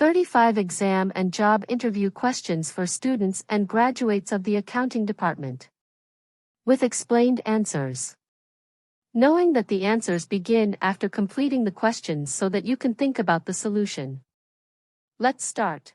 35 exam and job interview questions for students and graduates of the accounting department. With explained answers. Knowing that the answers begin after completing the questions so that you can think about the solution. Let's start.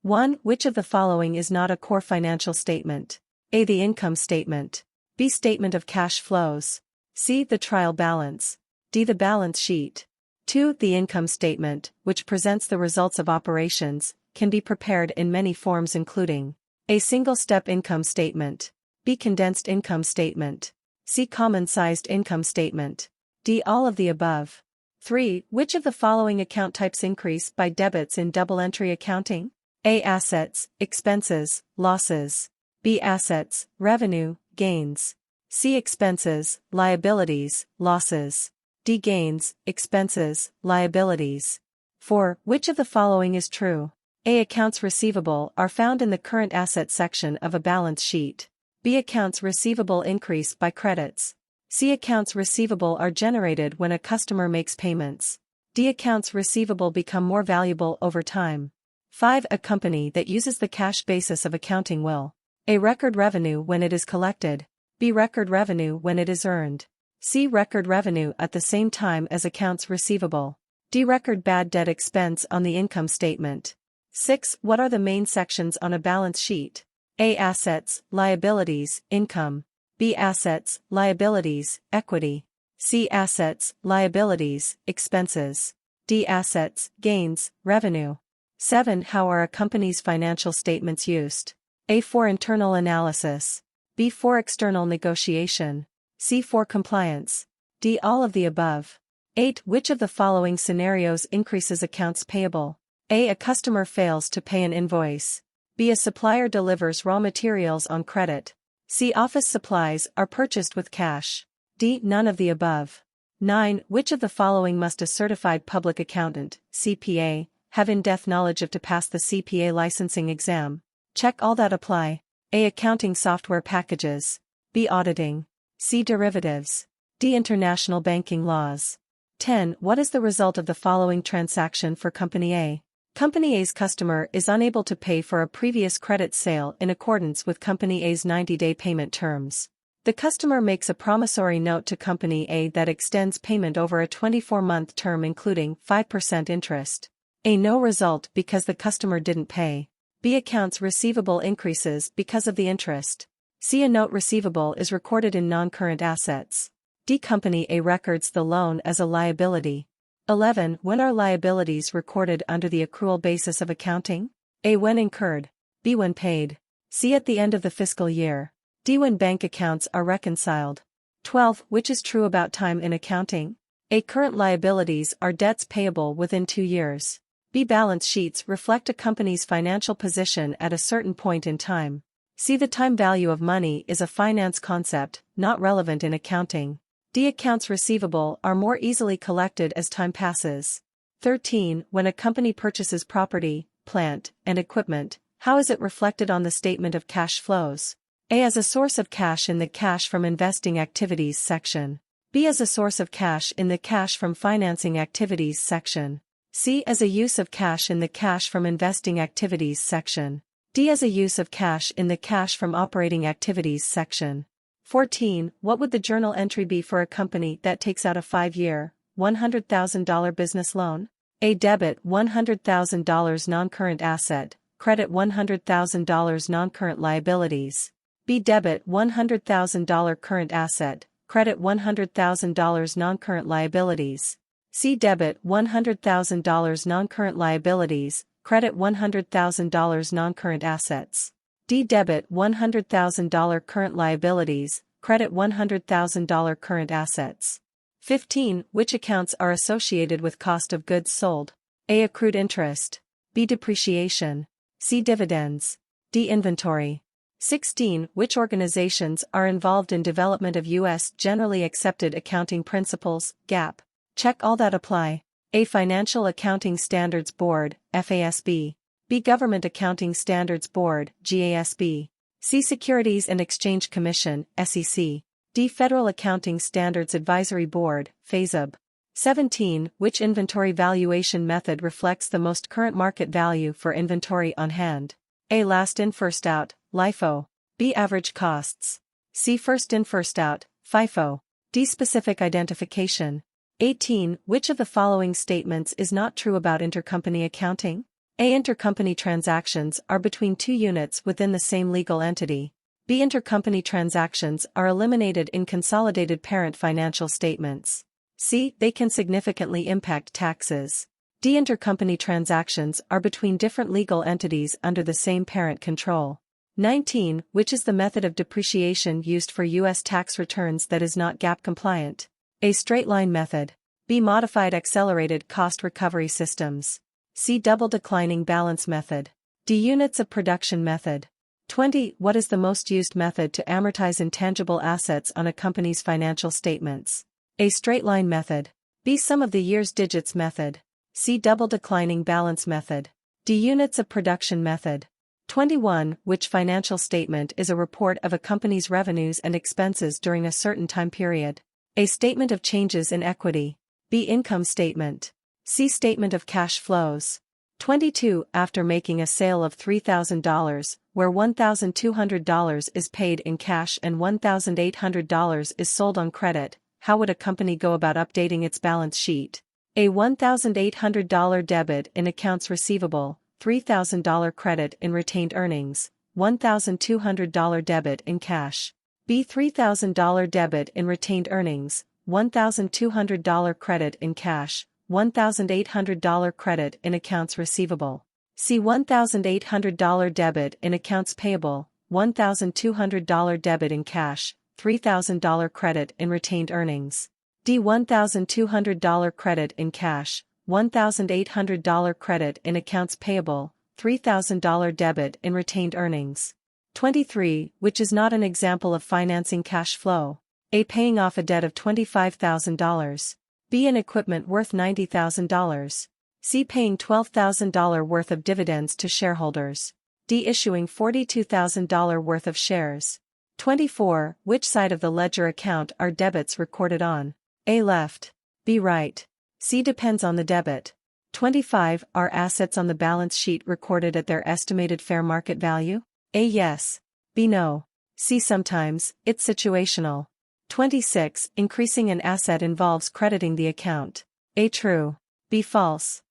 1. Which of the following is not a core financial statement? A. The income statement. B. Statement of cash flows. C. The trial balance. D. The balance sheet. 2. The income statement, which presents the results of operations, can be prepared in many forms including A. Single-step income statement. B. Condensed income statement. C. Common-sized income statement. D. All of the above. 3. Which of the following account types increase by debits in double-entry accounting? A. Assets, expenses, losses. B. Assets, revenue, gains. C. Expenses, liabilities, losses. D. Gains, expenses, liabilities. 4. Which of the following is true? A. Accounts receivable are found in the current asset section of a balance sheet. B. Accounts receivable increase by credits. C. Accounts receivable are generated when a customer makes payments. D. Accounts receivable become more valuable over time. 5. A company that uses the cash basis of accounting will A. Record revenue when it is collected. B. Record revenue when it is earned. C. Record revenue at the same time as accounts receivable. D. Record bad debt expense on the income statement. 6. What are the main sections on a balance sheet? A. Assets, liabilities, income. B. Assets, liabilities, equity. C. Assets, liabilities, expenses. D. Assets, gains, revenue. 7. How are a company's financial statements used? A. For internal analysis. B. For external negotiation. C. For compliance. D. All of the above. 8. Which of the following scenarios increases accounts payable? A. A customer fails to pay an invoice. B. A supplier delivers raw materials on credit. C. Office supplies are purchased with cash. D. None of the above. 9. Which of the following must a certified public accountant, CPA, have in-depth knowledge of to pass the CPA licensing exam? Check all that apply. A. Accounting software packages. B. Auditing. C. Derivatives. D. International banking laws. 10. What is the result of the following transaction for Company A? Company A's customer is unable to pay for a previous credit sale in accordance with Company A's 90-day payment terms. The customer makes a promissory note to Company A that extends payment over a 24-month term including 5% interest. A. No result because the customer didn't pay. B. Accounts receivable increases because of the interest. C. A note receivable is recorded in non-current assets. D. Company A records the loan as a liability. 11. When are liabilities recorded under the accrual basis of accounting? A. When incurred. B. When paid. C. At the end of the fiscal year. D. When bank accounts are reconciled. 12. Which is true about time in accounting? A. Current liabilities are debts payable within 2 years. B. Balance sheets reflect a company's financial position at a certain point in time. C. The time value of money is a finance concept, not relevant in accounting. D. Accounts receivable are more easily collected as time passes. 13. When a company purchases property, plant, and equipment, how is it reflected on the statement of cash flows? A. As a source of cash in the cash from investing activities section. B. As a source of cash in the cash from financing activities section. C. As a use of cash in the cash from investing activities section. D. As a use of cash in the cash from operating activities section. 14. What would the journal entry be for a company that takes out a 5-year, $100,000 business loan? A. Debit $100,000 non-current asset, credit $100,000 non-current liabilities. B. Debit $100,000 current asset, credit $100,000 non-current liabilities. C. Debit $100,000 non-current liabilities, credit $100,000 non-current assets. D. Debit $100,000 current liabilities, credit $100,000 current assets. 15. Which accounts are associated with cost of goods sold? A. Accrued interest. B. Depreciation. C. Dividends. D. Inventory. 16. Which organizations are involved in development of U.S. Generally Accepted Accounting Principles, GAAP? Check all that apply. A. Financial Accounting Standards Board, FASB. B. Government Accounting Standards Board, GASB. C. Securities and Exchange Commission, SEC. D. Federal Accounting Standards Advisory Board, FASB. 17. Which inventory valuation method reflects the most current market value for inventory on hand? A. Last in first out, LIFO. B. Average costs. C. First in first out, FIFO. D. Specific identification. 18. Which of the following statements is not true about intercompany accounting? A. Intercompany transactions are between two units within the same legal entity. B. Intercompany transactions are eliminated in consolidated parent financial statements. C. They can significantly impact taxes. D. Intercompany transactions are between different legal entities under the same parent control. 19. Which is the method of depreciation used for U.S. tax returns that is not GAAP compliant? A. Straight-line method. B. Modified accelerated cost recovery systems. C. Double declining balance method. D. Units of production method. 20. What is the most used method to amortize intangible assets on a company's financial statements? A. Straight-line method. B. Sum of the year's digits method. C. Double declining balance method. D. Units of production method. 21. Which financial statement is a report of a company's revenues and expenses during a certain time period? A. Statement of changes in equity. B. Income statement. C. Statement of cash flows. 22. After making a sale of $3,000, where $1,200 is paid in cash and $1,800 is sold on credit, how would a company go about updating its balance sheet? A. $1,800 debit in accounts receivable, $3,000 credit in retained earnings, $1,200 debit in cash. B. $3,000 debit in retained earnings, $1,200 credit in cash, $1,800 credit in accounts receivable. C. $1,800 debit in accounts payable, $1,200 debit in cash, $3,000 credit in retained earnings. D. $1,200 credit in cash, $1,800 credit in accounts payable, $3,000 debit in retained earnings. 23. Which is not an example of financing cash flow? A. Paying off a debt of $25,000. B. An equipment worth $90,000. C. Paying $12,000 worth of dividends to shareholders. D. Issuing $42,000 worth of shares. 24. Which side of the ledger account are debits recorded on? A. Left. B. Right. C. Depends on the debit. 25. Are assets on the balance sheet recorded at their estimated fair market value? A. Yes. B. No. C. Sometimes, it's situational. 26. Increasing an asset involves crediting the account. A. True. B. False.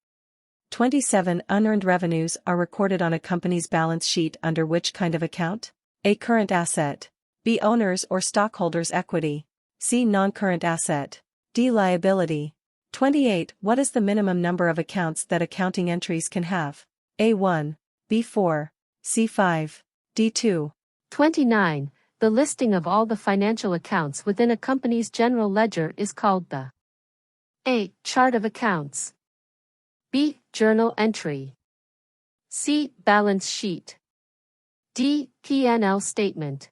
27. Unearned revenues are recorded on a company's balance sheet under which kind of account? A. Current asset. B. Owners or stockholders' equity. C. Non-current asset. D. Liability. 28. What is the minimum number of accounts that accounting entries can have? A. 1. B. 4. C. 5. D. 2. 29. The listing of all the financial accounts within a company's general ledger is called the A. Chart of accounts. B. Journal entry. C. Balance sheet. D. P&L statement.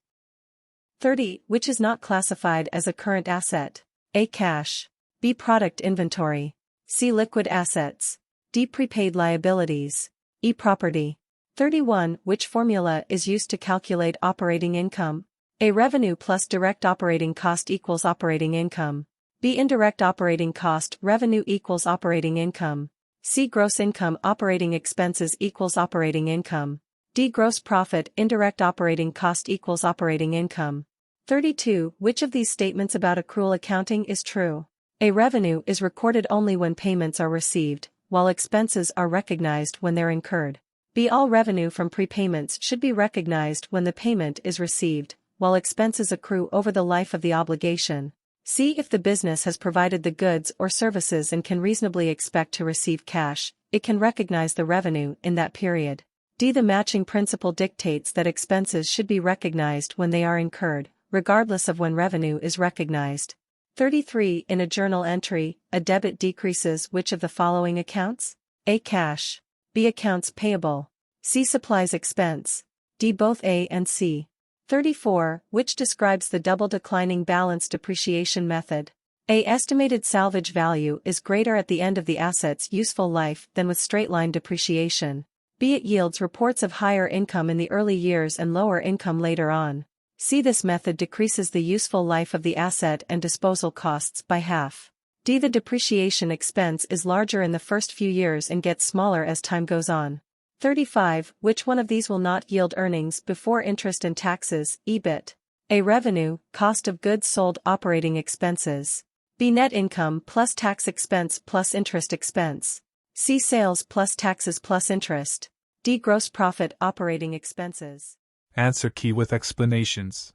30. Which is not classified as a current asset? A. Cash. B. Product inventory. C. Liquid assets. D. Prepaid liabilities. E. Property. 31. Which formula is used to calculate operating income? A. Revenue plus direct operating cost equals operating income. B. Indirect operating cost revenue equals operating income. C. Gross income operating expenses equals operating income. D. Gross profit indirect operating cost equals operating income. 32. Which of these statements about accrual accounting is true? A. Revenue is recorded only when payments are received, while expenses are recognized when they're incurred. B. All revenue from prepayments should be recognized when the payment is received, while expenses accrue over the life of the obligation. C. If the business has provided the goods or services and can reasonably expect to receive cash, it can recognize the revenue in that period. D. The matching principle dictates that expenses should be recognized when they are incurred, regardless of when revenue is recognized. 33. In a journal entry, a debit decreases which of the following accounts? A. Cash. B. Accounts payable. C. Supplies expense. D. Both A and C. 34. Which describes the double declining balance depreciation method? A. Estimated salvage value is greater at the end of the asset's useful life than with straight-line depreciation. B. It yields reports of higher income in the early years and lower income later on. C. This method decreases the useful life of the asset and disposal costs by half. D. The depreciation expense is larger in the first few years and gets smaller as time goes on. 35. Which one of these will not yield earnings before interest and taxes, EBIT? A. Revenue, cost of goods sold, operating expenses. B. Net income plus tax expense plus interest expense. C. Sales plus taxes plus interest. D. Gross profit, operating expenses. Answer key with explanations.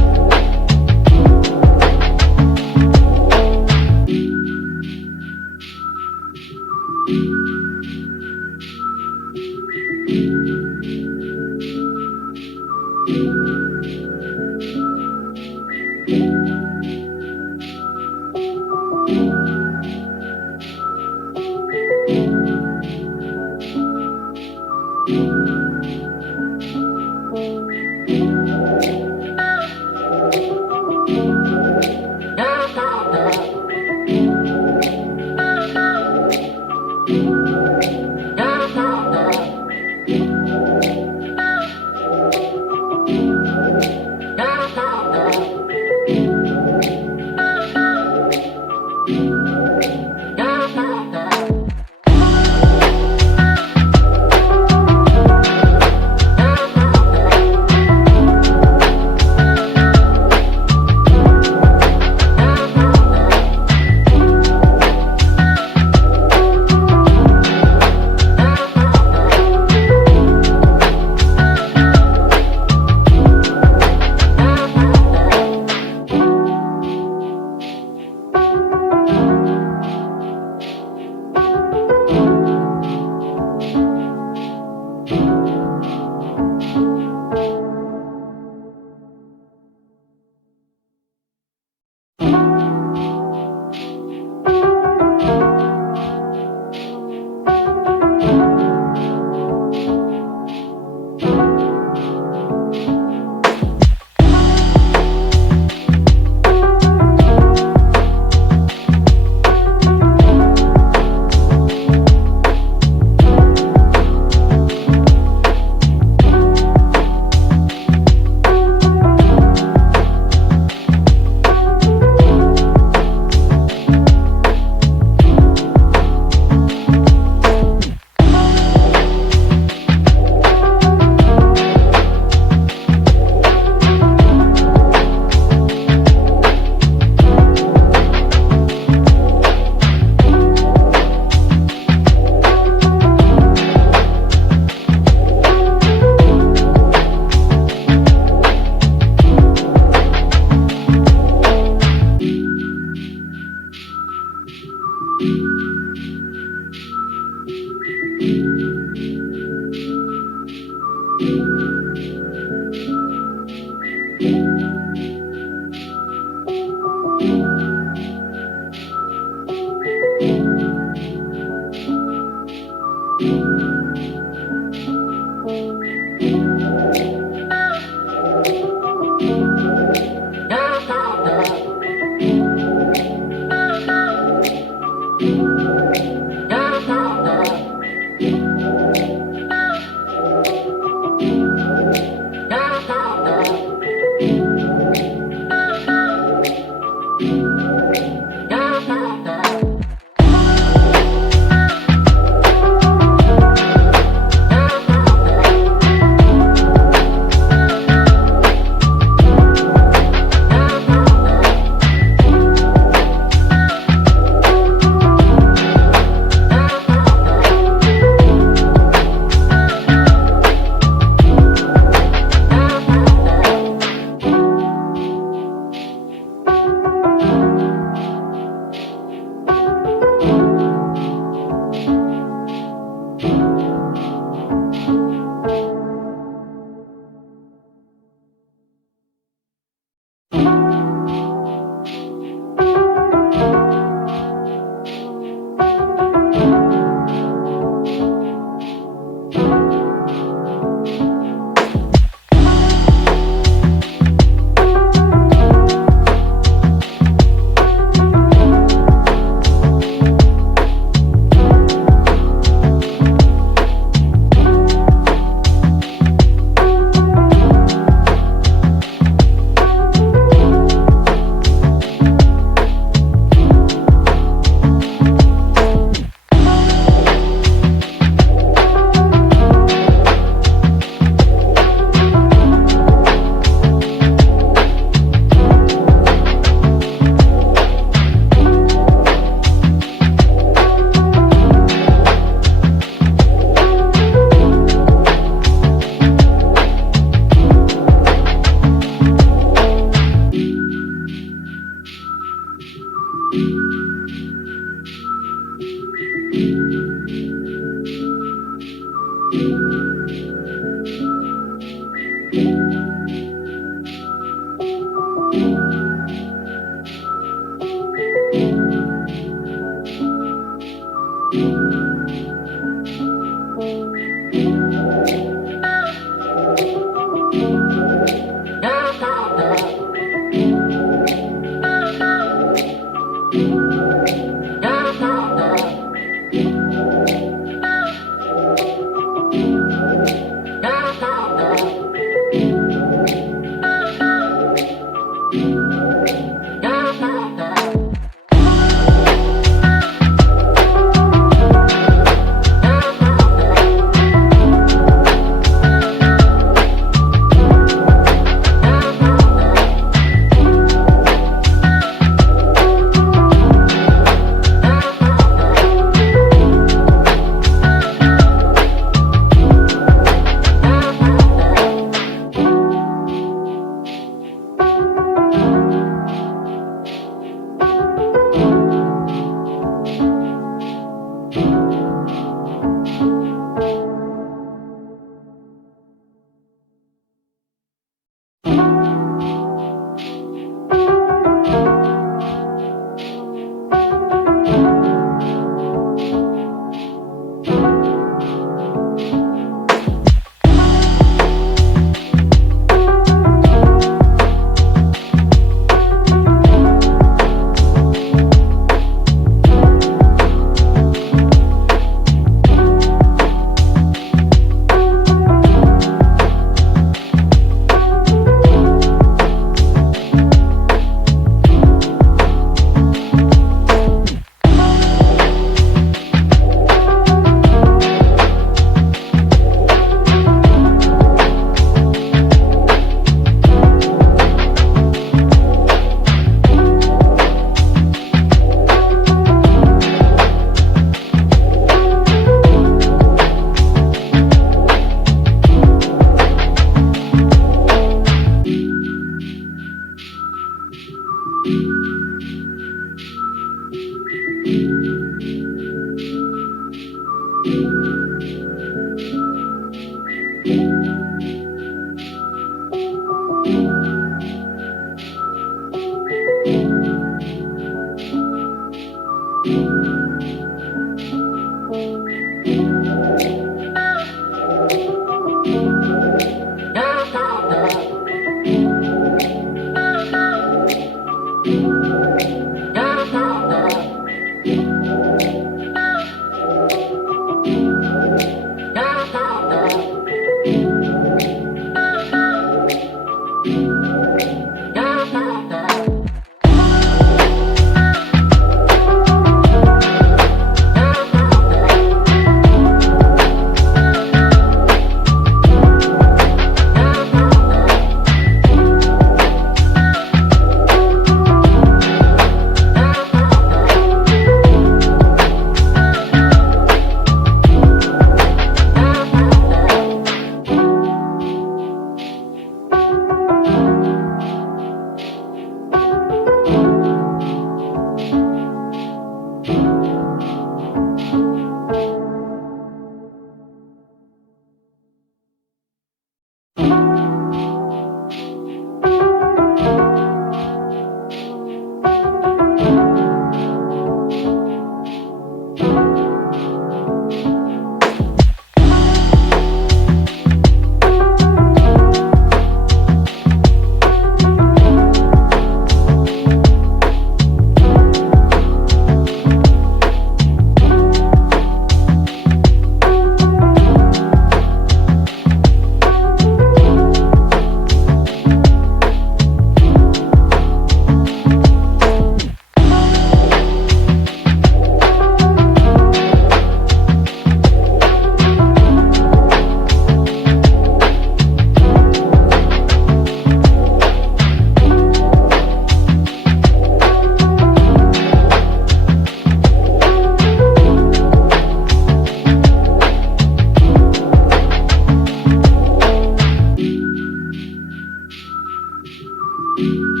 you.